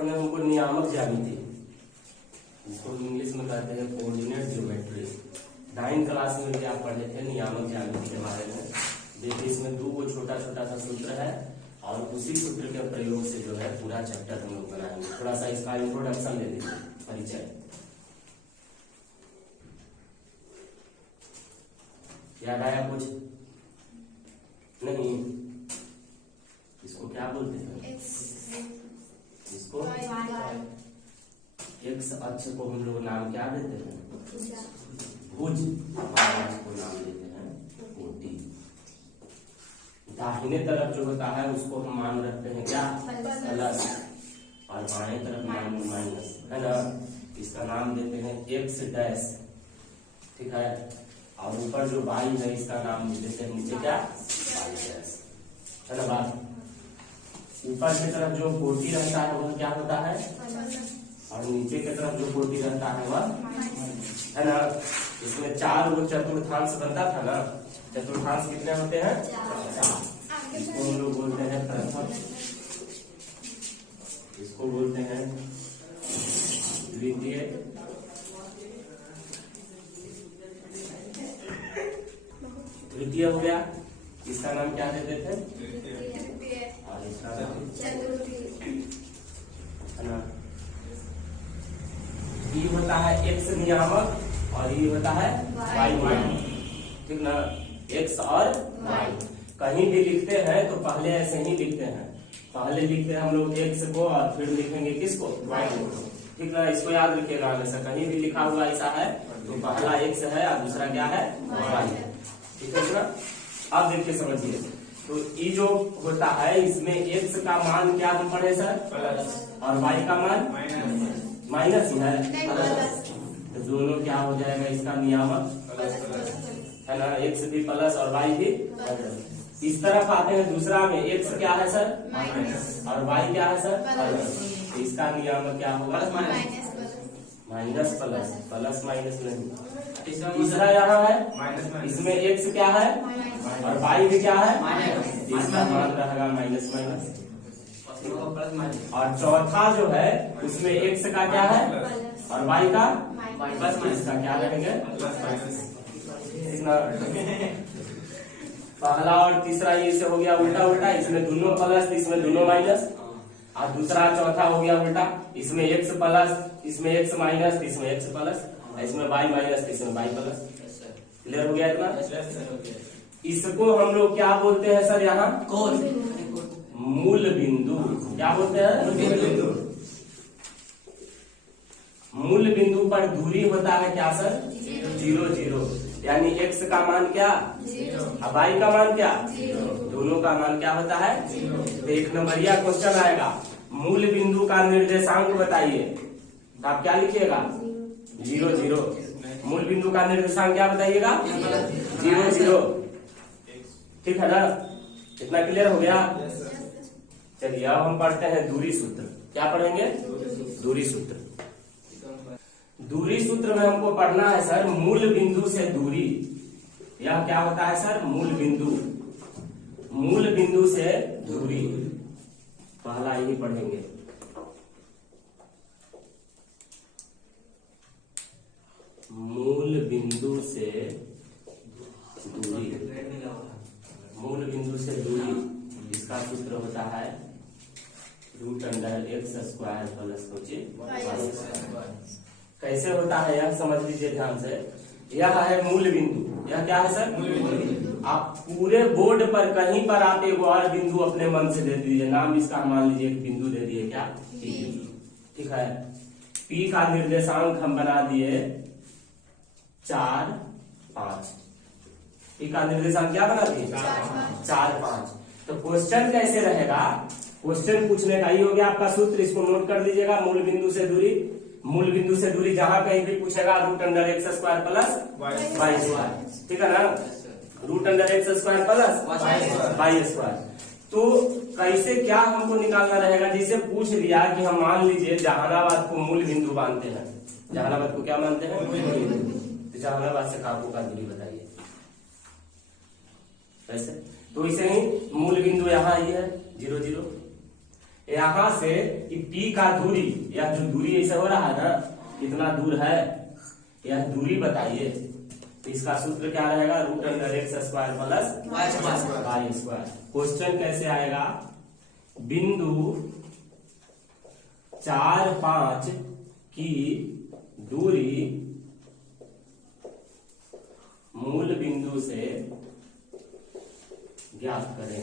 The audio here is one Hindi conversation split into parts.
पढ़ना है हमको नियामक ज्यामिति, जिसको इंग्लिश में कहते हैं कोऑर्डिनेट ज्योमेट्री। 9th क्लास में भी आप पढ़े थे नियामक ज्यामिति के बारे में। देखिए इसमें 2 छोटा छोटा सा सूत्र है और उसी सूत्र के प्रयोग से जो है पूरा चैप्टर हम लोग बनाएंगे। थोड़ा सा इसका इंट्रोडक्शन ले लीजिए, परिचय। याद आया कुछ? नहीं, इसको क्या बोलते हैं? इसको एक्स अक्ष को हम लोग नाम क्या देते हैं? भुज। को नाम देते हैं कोटि। दाहिने तरफ जो होता है उसको हम मान रखते हैं क्या? प्लस। और बाएं तरफ माइनस, है ना? इसका नाम देते हैं एक्स डैश, ठीक है। और ऊपर जो वाई है इसका नाम देते हैं नीचे क्या? वाई डैश, है ना बात? ऊपर की तरफ जो कोटि रहता है वह क्या होता है? और नीचे की तरफ जो कोटि रहता है वह, है ना? इसमें 4 वो चतुर्थांश बनता था ना। चतुर्थांश कितने होते हैं? 4। इसको हम लोग बोलते हैं प्रथम, इसको बोलते हैं द्वितीय, तृतीय हो गया। इसका नाम क्या देते थे? और इसका नाम है ना। ये होता है एक्स नियामक और ये होता है वाई नियामक, ठीक ना? एक्स और वाई कहीं भी लिखते हैं तो पहले ऐसे ही लिखते हैं। पहले लिखते हैं हम लोग एक्स को और फिर लिखेंगे किसको? वाई को, ठीक ना? इसको याद रखिएगा हमेशा। कहीं भी लिखा हुआ ऐसा है तो पहला एक्स है और दूसरा क्या है? वाई, ठीक है ना? अब देखिए समझिए, तो ये जो होता है इसमें एक्स का मान क्या हम पढ़े सर? प्लस। और वाई का मान माइनस ही है, तो दोनों क्या हो जाएगा? इसका नियामक है ना। एक्स भी प्लस और वाई भी प्लस। इस तरफ आते हैं दूसरा में, एक्स क्या है सर? माइनस। और वाई क्या है सर? प्लस। इसका नियामक क्या होगा? माइनस प्लस, प्लस माइनस नहीं। तीसरा यहाँ है, इसमें एक्स क्या है और वाई भी क्या है? इसका मान रहेगा माइनस माइनस। और चौथा जो है उसमें एक्स का क्या है और वाई का प्लस, इसका क्या रहेंगे? पहला और तीसरा ये से हो गया उल्टा उल्टा, इसमें दोनों प्लस इसमें दोनों माइनस। और दूसरा चौथा हो गया उल्टा, इसमें एक्स प्लस इसमें एक्स माइनस इसमें एक्स प्लस, इसमें वाई माइनस इसमें वाई प्लस। क्लियर हो गया इतना? इसको हम लोग क्या बोलते हैं सर? यहाँ मूल बिंदु। क्या बोलते हैं? मूल बिंदु पर दूरी होता है क्या सर? 0 0। यानी x का मान क्या? 0 और y का मान क्या? 0। दोनों का मान क्या होता है? 0। तो 1 नंबरिया क्वेश्चन आएगा, मूल बिंदु का निर्देशांक बताइए। तो आप क्या लिखिएगा? 0 0। मूल बिंदु का निर्देशांक क्या बताइएगा? 0 0, ठीक है ना? इतना क्लियर हो गया? चलिए अब हम पढ़ते हैं दूरी सूत्र। क्या पढ़ेंगे? दूरी सूत्र। दूरी सूत्र में हमको पढ़ना है सर मूल बिंदु से दूरी। यह क्या होता है सर? मूल बिंदु, मूल बिंदु से दूरी। पहला यही पढ़ेंगे। मूल बिंदु से दूरी, मूल बिंदु से दूरी, इसका सूत्र होता है √x² प्लस y²। कैसे होता है यह समझ लीजिए ध्यान से। यह है मूल बिंदु। यह क्या है सर? मूल बिंदु। आप पूरे बोर्ड पर कहीं पर आप एक और बिंदु अपने मन से दे दीजिए। नाम इसका मान लीजिए, एक बिंदु दे दिए क्या? P, ठीक है। P का निर्देशांक हम बना दिए 4 5। P का निर्देशांक क्या बना दिए? 4 5। तो क्वेश्चन कैसे रहेगा? क्वेश्चन पूछने का ही हो गया आपका सूत्र, इसको नोट कर लीजिएगा। मूल बिंदु से दूरी, मूल बिंदु से दूरी जहां कहीं भी पूछेगा √x² प्लस y², ठीक है ना? √x² plus y²। तो कैसे क्या हमको निकालना रहेगा? जिसे पूछ लिया कि हम मान लीजिए जहानाबाद को मूल बिंदु मानते हैं। जहानाबाद को क्या मानते हैं? मूल बिंदु। तो जहानाबाद से काबू का दूरी बताइए कैसे? तो इसे ही मूल बिंदु यहाँ ये है 0 0। यहाँ से कि P का दूरी, यह जो दूरी ऐसे हो रहा है ना, कितना दूर है, यह दूरी बताइए। तो इसका सूत्र क्या रहेगा, √x² प्लस y²। क्वेश्चन कैसे आएगा, बिंदु 4, 5 की दूरी मूल बिंदु से ज्ञात करें।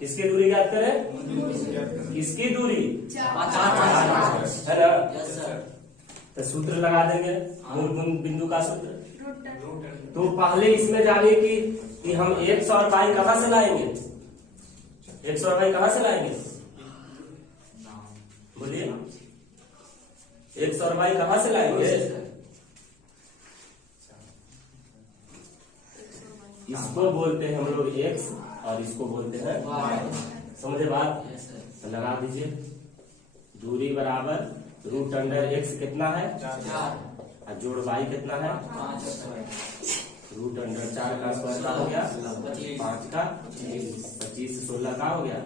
किसकी दूरी ज्ञात करें, किसकी दूरी, है ना। तो सूत्र लगा देंगे, मूल बिंदु का सूत्र। तो पहले इसमें जानिए कि हम x और y कहां से लाएंगे, x और y कहां से लाएंगे, बोलिए, x और y कहां से लाएंगे। इसको बोलते हैं हम लोग x और इसको बोलते हैं y। समझे बात, तो लगा दीजिए, दूरी बराबर √x कितना है 4 और जोड़ y कितना है 5। √4 का स्क्वायर का हो गया 5 का 25, 16 का हो गया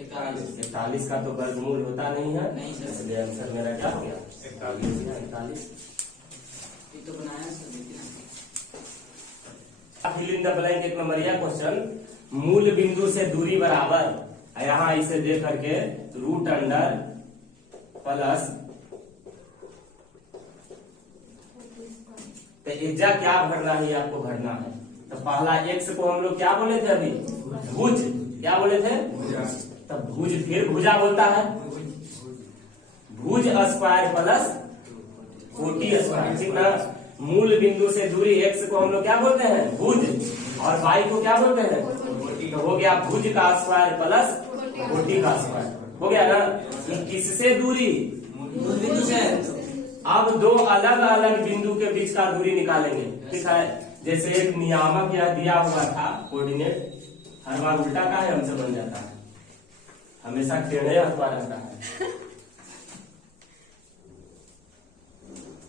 41 का तो वर्गमूल होता नहीं है, इसलिए आंसर मेरा क्या हो गया 41। Fill in the blank. एक नंबर यह क्वेश्चन, मूल बिंदु से दूरी बराबर, यहाँ इसे दे करके √अंडर प्लस, तो एजा क्या भरना है, आपको भरना है। तो पहला x को हम लोग क्या बोले थे अभी, भुज, क्या बोले थे, तब भुज, फिर भुजा बोलता है, भुज स्क्वायर प्लस 40 स्क्वायर, ठीक ना। मूल बिंदु से दूरी x को हम लोग क्या बोलते हैं, भुज, और y को क्या बोलते हैं, तो हो गया भुज का स्क्वायर प्लस 40 का स्क्वायर, हो गया ना। किससे दूरी, मूल बिंदु से। अब दो अलग अलग बिंदु के बीच का दूरी निकालेंगे, ठीक है। जैसे एक नियामक यह दिया हुआ था, कोऑर्डिनेट हर बार उल्टा का है, हमसे बन जाता है, हमेशा टेढ़े हथवा रहता है।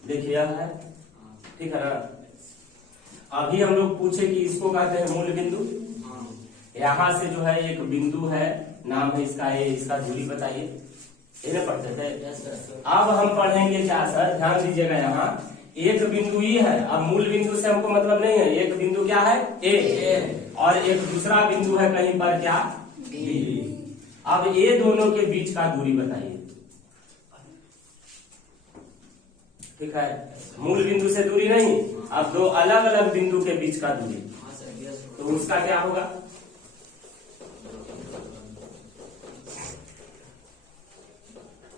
देखिए यह है, ठीक है ना। अभी हम लोग पूछे कि इसको कहते हैं मूल बिंदु। यहाँ से जो है एक बिंदु है, नाम है इसका ए, इसका दूरी बताइए, इन्हें पढ़ते थे। अब हम पढ़ेंगे क्या सर, ध्यान दीजिएगा, यहाँ एक बिंदु ई है, अब मूल बिंदु से हमको मतलब नहीं है, एक बिंदु क्या है ए, और एक दूसरा बिंदु है कहीं पर क्या बी। अब ये दोनों के बीच का दूरी बताइए, ठीक है। मूल बिंदु से दूरी नहीं, अब दो अलग अलग बिंदु के बीच का दूरी, तो उसका क्या होगा,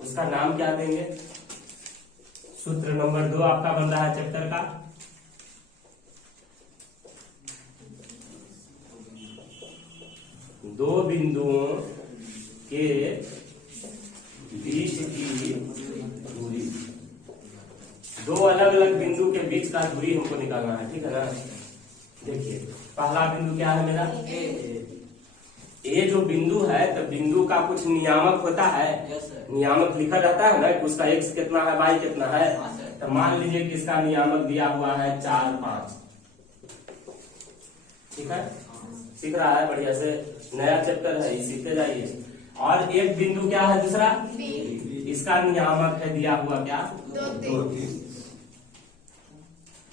उसका नाम क्या देंगे। सूत्र नंबर 2 आपका बन रहा है चैप्टर का, दो बिंदुओं के बीच की दूरी, दो अलग अलग बिंदु के बीच का दूरी हमको निकालना है, ठीक है ना। देखिए पहला बिंदु क्या है मेरा ए जो बिंदु है, तो बिंदु का कुछ नियामक होता है, नियामक लिखा रहता है ना कि उसका x कितना है, y कितना है। तो मान लीजिए कि इसका नियामक दिया हुआ है 4, 5, ठीक है। सीख रहा है बढ़िया से, नया चैप्टर है, सीखते जाइए। और एक बिंदु क्या है दूसरा, इसका नियामक है दिया हुआ क्या 2।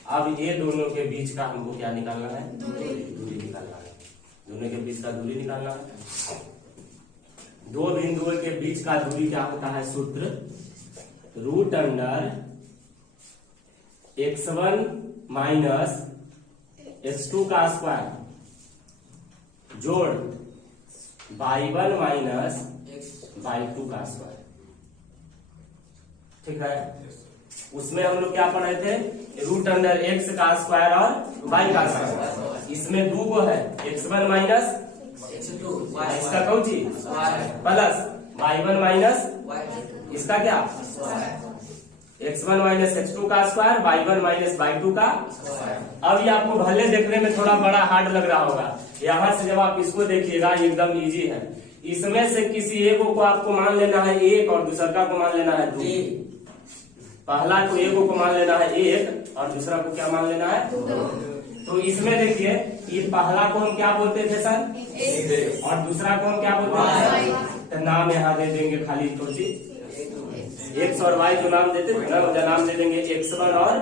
अब ये दोनों के बीच का हमको क्या निकालना है, दूरी निकालना है, दोनों के बीच का दूरी निकालना है। दो बिंदुओं के बीच का दूरी क्या होता है, सूत्र √x1 माइनस x2 का स्क्वायर जोड़ y1 माइनस y2 का स्क्वायर, ठीक है। उसमें हम लोग क्या पढ़े थे, √x का स्क्वायर और y का स्क्वायर। इसमें दो गो है, x1 माइनस इसका कौन सी प्लस y1 माइनस इसका क्या x1 माइनस x2 का स्क्वायर, y1 माइनस y2 का। अब ये आपको भले देखने में थोड़ा बड़ा हार्ड लग रहा होगा, यहाँ से जब आप इसको देखिएगा एकदम इजी है। इसमें से किसी एक को आपको मान लेना है 1 और दूसरा को मान लेना है 2। पहला को एक को मान लेना है 1 और दूसरा को क्या मान लेना है 2। तो इसमें देखिए ये पहला को हम क्या बोलते थे सर, और दूसरा को हम क्या बोलते हैं, तो नाम यहाँ दे देंगे खाली कोची एक्स और वाई जो नाम देते थे ना, उसका नाम दे देंगे x1 और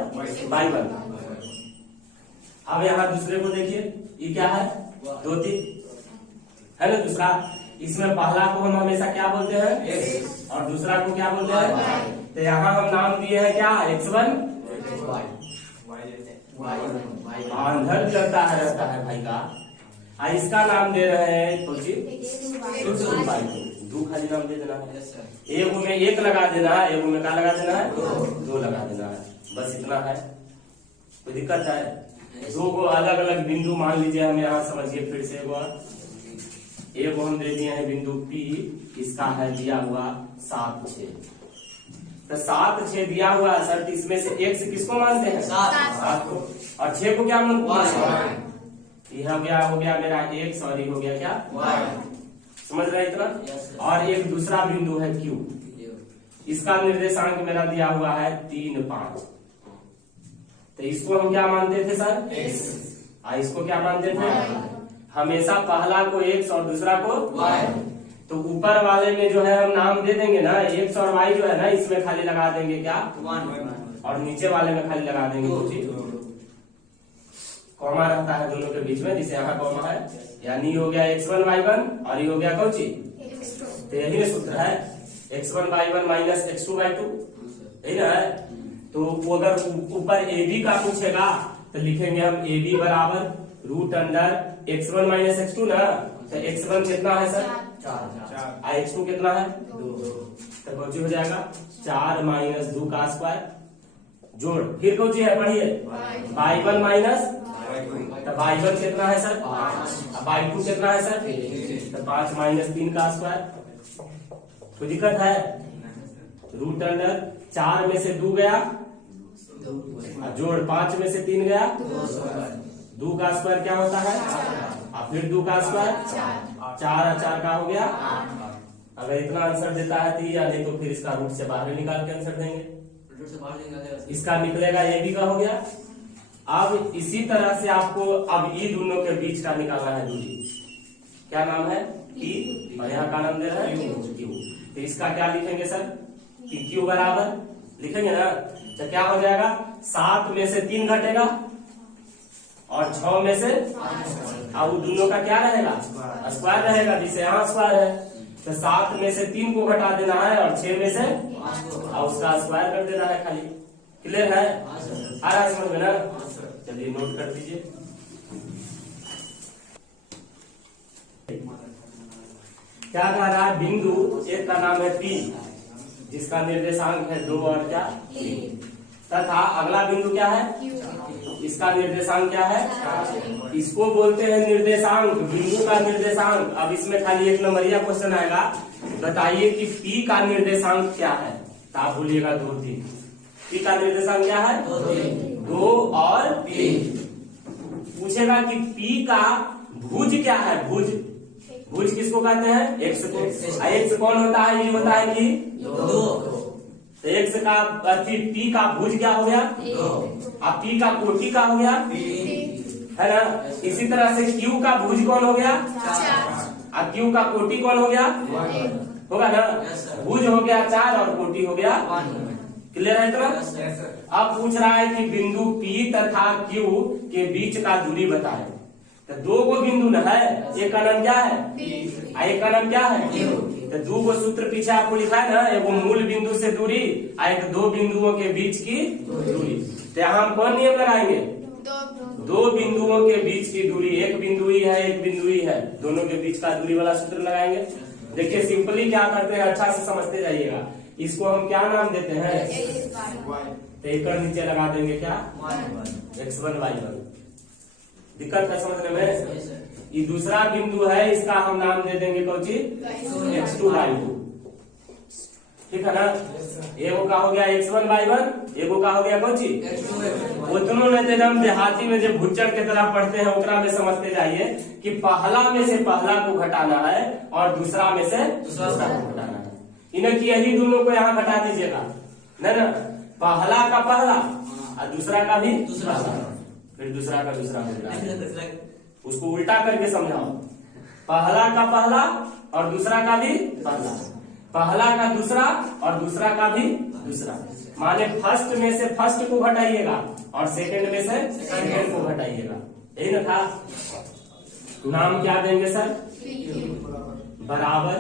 y1। अब यहाँ दूसरे को देखिए, ये क्या है 2 3 है ना दूसरा। इसमें पहला को हम हमेशा क्या बोलते हैं और दूसरा को क्या बोलते हैं। तो यहाँ हम नाम दिए हैं क्या x1 अंधर करता है रहता है भाई का। इसका नाम दे रहे हैं कोची दो खाली नाम दे देना है। एक में 1 लगा देना है, एक में क्या लगा देना है 2 लगा देना है, बस इतना है। कोई दिक्कत है। 2 को अलग अलग बिंदु मान लीजिए हम यहाँ समझिए फिर से एक हम दे दिए हैं बिंदु P, इसका है दिया हुआ 7 6। तो 7 6 दिया हुआ सर, इसमें से x किसको मानते हैं 7 को, और 6 को क्या मानते हैं। यह हो गया मेरा x और ये हो गया क्या y। समझ रहे इतना। और एक दूसरा बिंदु है Q, इसका निर्देशांक मेरा दिया हुआ है 3 5। तो इसको हम क्या मानते थे सर x, इसको क्या मानते थे हमेशा पहला को x और दूसरा को y। तो ऊपर वाले में जो है हम नाम दे देंगे ना x और y जो है ना, इसमें खाली लगा देंगे क्या 1, और नीचे वाले में खाली लगा देंगे कॉमा रहता है दोनों के बीच में, जिसे यहाँ कॉमा है, यानी हो गया x1 y1 और ये हो गया कौची। तो यही सूत्र है x1 y1 minus x2 y2, यही ना है। तो वो अगर ऊपर ab का पूछेगा तो लिखेंगे हम ab बराबर root under x1 minus x2 ना। तो x1 कितना है सर 4, x2 कितना है 2, तो कौची हो जाएगा 4 माइनस 2 का स्क्वायर जोड़, फिर कौची है पढ़िए y1 माइनस, तो y1 कितना है सर 5, y2 कितना है सर 3, तो 5 माइनस 3 का स्क्वायर। कोई दिक्कत है। रूट अंडर 4 में से 2 गया जोड़ 5 में से 3 गया 2 का स्क्वायर क्या होता है, और फिर 2 का स्क्वायर 4 और 4 का हो गया। अगर इतना आंसर देता है तो या नहीं तो फिर इसका रूट से बाहर निकाल के आंसर देंगे। इसका निकलेगा ये भी का हो गया। अब इसी तरह से आपको अब ये दोनों के बीच का निकालना है दूरी, क्या नाम है P, और यहाँ का नाम दे रहा है Q। तो इसका क्या लिखेंगे सर कि Q बराबर लिखेंगे ना, तो क्या हो जाएगा 7 में से 3 घटेगा और 6 में से, अब दोनों का क्या रहेगा स्क्वायर रहेगा, जिसे यहाँ स्क्वायर है। तो 7 में से 3 को घटा देना है और 6 में से और उसका स्क्वायर कर देना है खाली। क्लियर है, आ रहा है समझ में ना। चलिए नोट कर दीजिए। क्या कह रहा है, बिंदु एक का नाम है P, जिसका निर्देशांक है 2 और क्या 3, तथा अगला बिंदु क्या है इसका निर्देशांक क्या है, इसको बोलते हैं निर्देशांक, बिंदु का निर्देशांक। अब इसमें खाली 1 नंबरिया क्वेश्चन आएगा, बताइए कि P का निर्देशांक क्या है। तो आप बोलिएगा 2 3। P का निर्देशांक क्या है 2 और 3। पूछेगा कि P का भुज क्या है, भुज भुज किसको कहते हैं x को। x कौन होता है, ये होता है कि 2। तो x का P का भुज क्या हो गया 2, अब P का कोटि का हो गया है ना। इसी तरह से Q का भुज कौन हो गया 4, अब Q का कोटि कौन हो गया होगा ना। भुज हो गया 4 और कोटि हो गया 1। क्लियर है इतना। अब पूछ रहा है कि बिंदु P तथा Q के बीच का दूरी बताए। तो 2 को बिंदु न है, एक का नाम क्या है एक का नाम क्या है तो 2 को सूत्र पीछे आपको लिखा है ना, एक मूल बिंदु से दूरी और एक 2 बिंदुओं के बीच की दूरी। तो यहाँ हम कौन नियम लगाएंगे 2 बिंदुओं के बीच की दूरी, एक बिंदु ही है एक बिंदु ही है, दोनों के बीच का दूरी वाला सूत्र लगाएंगे। देखिए सिंपली क्या करते हैं, अच्छा से समझते जाइएगा। इसको हम क्या नाम देते हैं तो एक नीचे लगा देंगे क्या x1 y1। दिक्कत है समझने में। ये दूसरा बिंदु है, इसका हम नाम दे देंगे कौची x2 y2। ठीक है ना। एगो का हो गया x1 y1, एगो का हो गया कौची वो दोनों में तो हम देहाती में जो भुच्चर के तरह पढ़ते हैं ओकरा में समझते जाइए कि पहला में से पहला को घटाना है और दूसरा में से दूसरा को घटाना है। इन्हें की यही दोनों को यहाँ घटा दीजिएगा ना, पहला का पहला और दूसरा का भी दूसरा, फिर दूसरा का दूसरा, उसको उल्टा करके समझाओ। पहला का पहला और दूसरा का भी पहला, पहला का दूसरा और दूसरा का भी दूसरा। माने फर्स्ट में से फर्स्ट को घटाइएगा और सेकंड में से सेकंड को घटाइएगा, यही ना था। नाम क्या देंगे सर? बराबर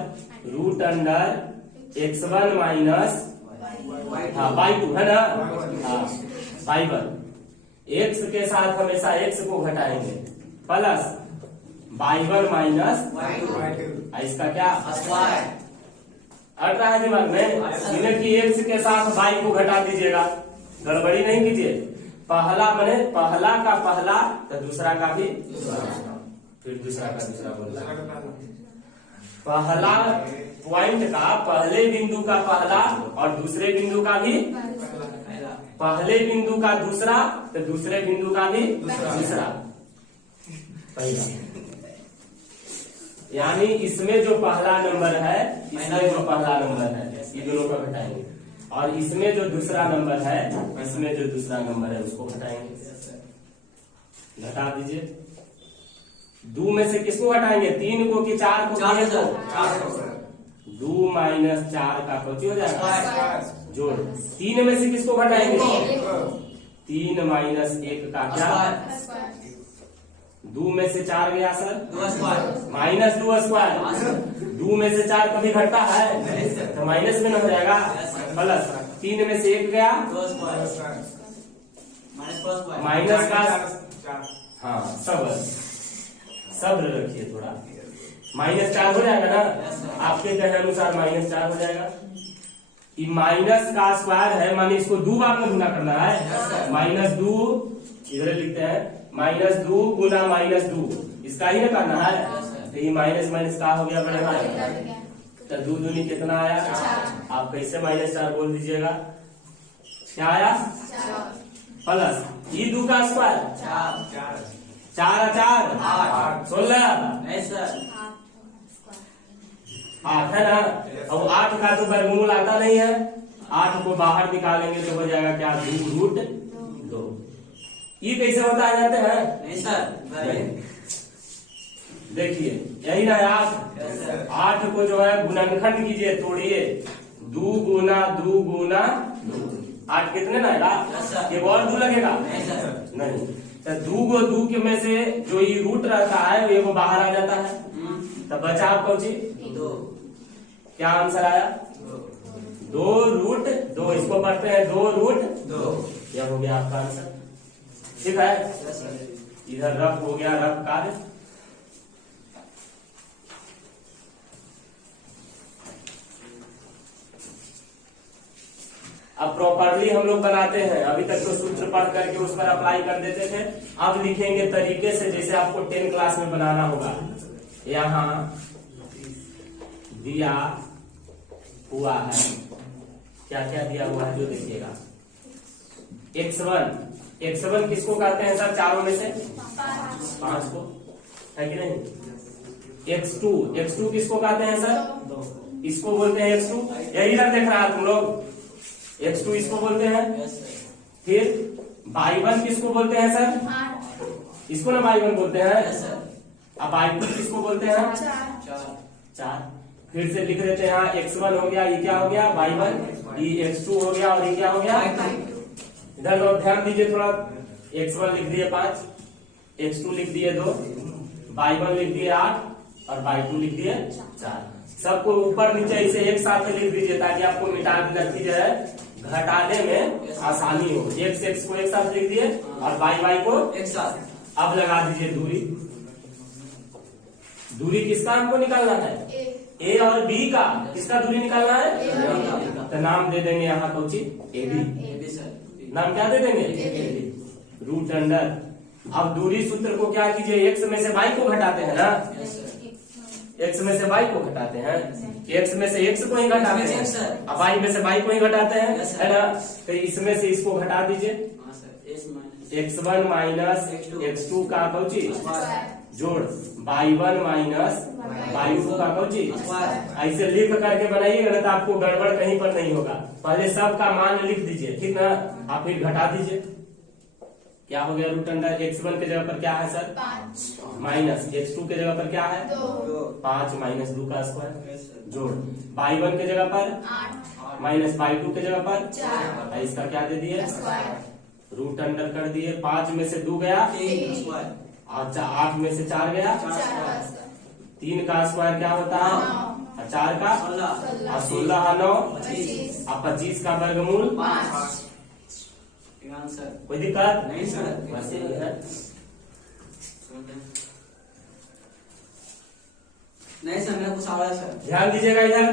root under x1 minus y2 है ना, हाँ y1। x के साथ हमेशा x को घटाएंगे प्लस y1 माइनस इसका क्या अट रहा है दिमाग में? मिनट की x के साथ y को घटा दीजिएगा, गड़बड़ी नहीं कीजिए। पहला बने पहला का पहला तो दूसरा का भी दूसरा, फिर दूसरा का दूसरा बोलना। पहला पॉइंट का पहले बिंदु का पहला और दूसरे बिंदु का भी पहले बिंदु का दूसरा तो दूसरे बिंदु का भी दूसरा पहला। यानी इसमें जो पहला नंबर है, इसमें जो पहला नंबर है, ये दोनों का घटाएंगे, और इसमें जो दूसरा नंबर है, इसमें जो दूसरा नंबर है उसको घटाएंगे। घटा दीजिए। 2 में से किसको घटाएंगे? 3 को कि 4 को? 4 को। 2 माइनस 4 का कुछ हो जाएगा जोड़। 3 में से किसको घटाएंगे? 3 माइनस 1 का क्या? 2 में से 4 गया सर माइनस 2 स्क्वायर। 2 में से 4 कभी घटता है तो माइनस में न हो जाएगा, प्लस 3 में से 1 गया माइनस का, हाँ सब्र रखिए थोड़ा, माइनस 4 हो जाएगा ना आपके कहने अनुसार, माइनस 4 हो जाएगा। ये माइनस का स्क्वायर है, माने इसको 2 बार में गुना करना है। माइनस 2 इधर लिखते हैं, माइनस 2 गुना माइनस 2, इसका ही ना करना है। तो ये माइनस माइनस का हो गया बड़े भाई, तो 2 दूनी कितना आया? आप कैसे माइनस 4 बोल दीजिएगा? क्या आया? प्लस ये 2 का स्क्वायर 4 4 16 8 है ना। अब 8 का तो वर्गमूल आता नहीं है, 8 को बाहर निकालेंगे तो हो जाएगा क्या? 2√2। ये कैसे होता है जानते हैं? नहीं सर, देखिए यही ना 8 को जो है गुणनखंड कीजिए, तोड़िए। 2 गुना 2 गुना 2, 8 कितने ना आएगा? ये और 2 लगेगा नहीं, तो 2 के में से जो ये रूट रहता है ये वो बाहर आ जाता है, तब बचा आपको जी 2। क्या आंसर आया? 2√2। इसको पढ़ते हैं 2√2, यह हो गया आपका आंसर। ठीक है, इधर रफ हो गया, रफ कार्य। अब प्रॉपरली हम लोग बनाते हैं, अभी तक तो सूत्र पढ़ करके उस पर अप्लाई कर देते थे, अब लिखेंगे तरीके से जैसे आपको 10 क्लास में बनाना होगा। यहाँ दिया हुआ है, क्या क्या दिया हुआ है जो देखिएगा। x1 किसको कहते हैं सर? चारों में से 5 को, है कि नहीं? x2 किसको कहते हैं सर? इसको बोलते हैं x2, यही इधर देख रहा है तुम लोग, x2 इसको बोलते हैं। फिर y1 किसको बोलते हैं सर? इसको ना y1 बोलते हैं। अब y2 किसको बोलते हैं? 4। फिर से लिख देते हैं, x1 हो गया, ये क्या हो गया? y1, ये x2 हो गया, और ये क्या हो गया? इधर लोग ध्यान दीजिए थोड़ा। x1 लिख दिए 5, x2 लिख दिए 2, y1 लिख दिए 8 और y2 लिख दिए 4। सबको ऊपर नीचे ऐसे एक साथ लिख दीजिए ताकि आपको मिटा की जो है घटाने में आसानी हो। x को एक साथ लिख दिए और y को एक साथ। अब लगा दीजिए दूरी किसका हमको निकालना है? a और b का। किसका दूरी निकालना है? तो नाम दे देंगे यहाँ कोची AB। नाम क्या दे देंगे? AB। Root under. अब दूरी सूत्र को क्या कीजिए, x में से y को घटाते हैं ना, x में से y को घटाते हैं, x में से x को ही घटाते हैं, अब y में से y को ही घटाते हैं, है ना। तो इसमें से इसको घटा दीजिए, x1 माइनस x2 का कौची जोड़, y1 माइनस y2 का कौची। ऐसे लिख करके बनाइएगा ना तो आपको गड़बड़ कहीं पर नहीं होगा। पहले सब का मान लिख दीजिए, ठीक ना, आप फिर घटा दीजिए। क्या हो गया रूट अंडर x1 के जगह पर क्या है सर 5 माइनस x2 के जगह पर क्या है 2 5 माइनस 2 का स्क्वायर जोड़ y1 के जगह पर 8 माइनस y2 के जगह पर 4 और इसका क्या दे दिए स्क्वायर रूट अंडर कर दिए 5 में से 2 गया 3 और 8 में से 4 गया 4 3 का स्क्वायर क्या होता है 9 और 4 का 16 और 16 9 25 और 25 का वर्गमूल 5 कोई दिक्कत नहीं सर। वैसे ही है नहीं सर मेरा कुछ आ रहा है सर। ध्यान दीजिएगा इधर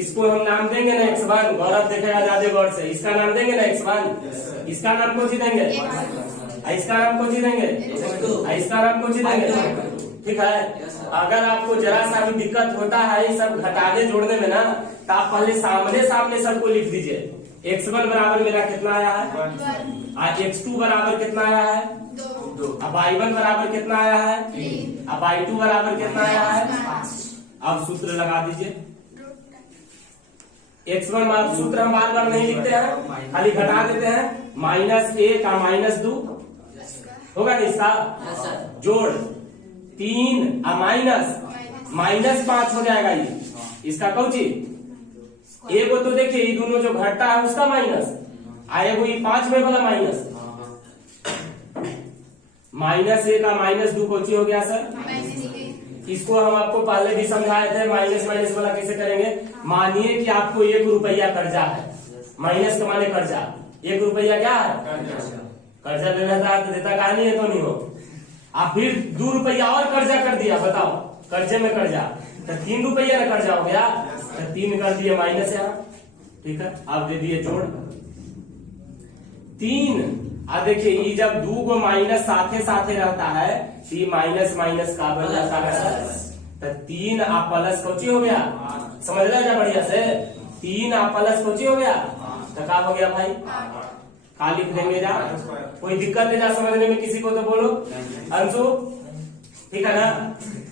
इसको हम नाम देंगे ना x1 गौरव देखेगा ज्यादा गौर से इसका नाम देंगे ना x1 इसका नाम कौन सी देंगे इसका नाम कौन सी देंगे इसका नाम कौन सी देंगे ठीक है अगर आपको जरा सा भी दिक्कत होता है ये सब घटाने जोड़ने में ना तो आप पहले सामने सामने सबको लिख दीजिए x1 बराबर मेरा कितना आया है आज x2 बराबर कितना आया है 2 अब y1 बराबर कितना आया है अब y2 बराबर कितना आया है अब सूत्र लगा दीजिए x1 में सूत्र हम बार बार नहीं लिखते हैं खाली घटा देते हैं -1 का -2 होगा ना इसका जोड़ 3 -5 हो जाएगा ये इसका कौची एगो तो देखिए ये दोनों जो घटता है उसका माइनस आएगो ये 5 में वाला माइनस -1 का -2 कौची हो गया सर इसको हम आपको पहले भी समझाए थे माइनस माइनस वाला कैसे करेंगे मानिए कि आपको 1 रुपया कर्जा है माइनस का माने कर्जा 1 रुपया क्या है कर्जा ले लेता है तो देता कहा नहीं है तो नहीं हो आप फिर 2 रुपया और कर्जा कर दिया बताओ कर्जे में कर्जा तो 3 रुपया ना कर्जा हो गया तो 3 कर दिए माइनस यहाँ ठीक है आप दे दिए जोड़ 3 अब देखिए ये जब 2 को माइनस साथे साथे रहता है तो ये माइनस माइनस का बन जाता है तो 3 आप प्लस कोची हो गया समझ रहे जा बढ़िया से 3 आप प्लस कोची हो गया तो क्या हो गया भाई का लिख देंगे जा कोई दिक्कत है जा समझने में किसी को तो बोलो अंशु ठीक है ना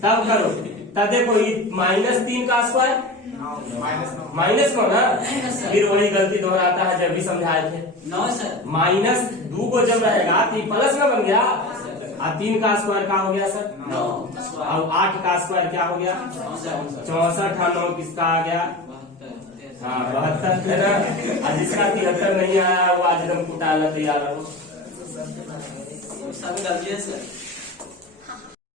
तब करो तब देखो -3 का स्क्वायर माइनस को ना फिर वही गलती दोहराता है जब भी समझाए थे 9 सर -2 को जब रहेगा तो प्लस में बन गया और 3 का स्क्वायर क्या हो गया सर 9 और 8 का स्क्वायर क्या हो गया 64 9 किसका आ गया हाँ 72 है ना और जिसका 73 नहीं आया वो आज एकदम कुटाना तैयार हो सभी गलती है सर।